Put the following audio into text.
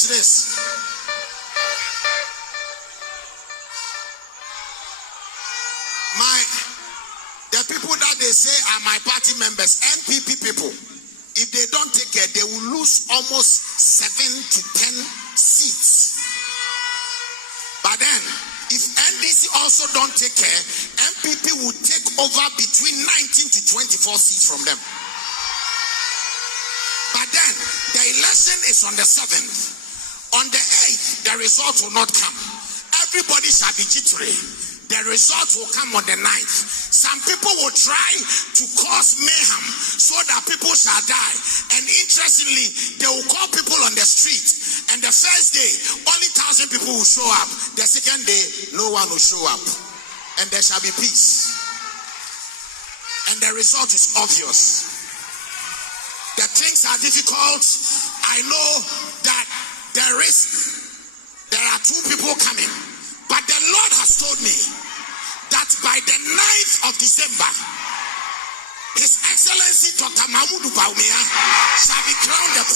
watch this. The people that they say are my party members, NPP people, if they don't take care, they will lose almost 7 to 10 seats. But then, if NDC also don't take care, NPP will take over between 19 to 24 seats from them. But then, the election is on the 7th. On the 8th, the result will not come. Everybody shall be jittery. The result will come on the 9th. Some people will try to cause mayhem so that people shall die. And interestingly, they will call people on the street. And the first day, only 1,000 people will show up. The second day, no one will show up. And there shall be peace. And the result is obvious. The things are difficult. I know that there are 2 people coming. But the Lord has told me that by the 9th of December, His Excellency Dr. Bawumia shall be crowned the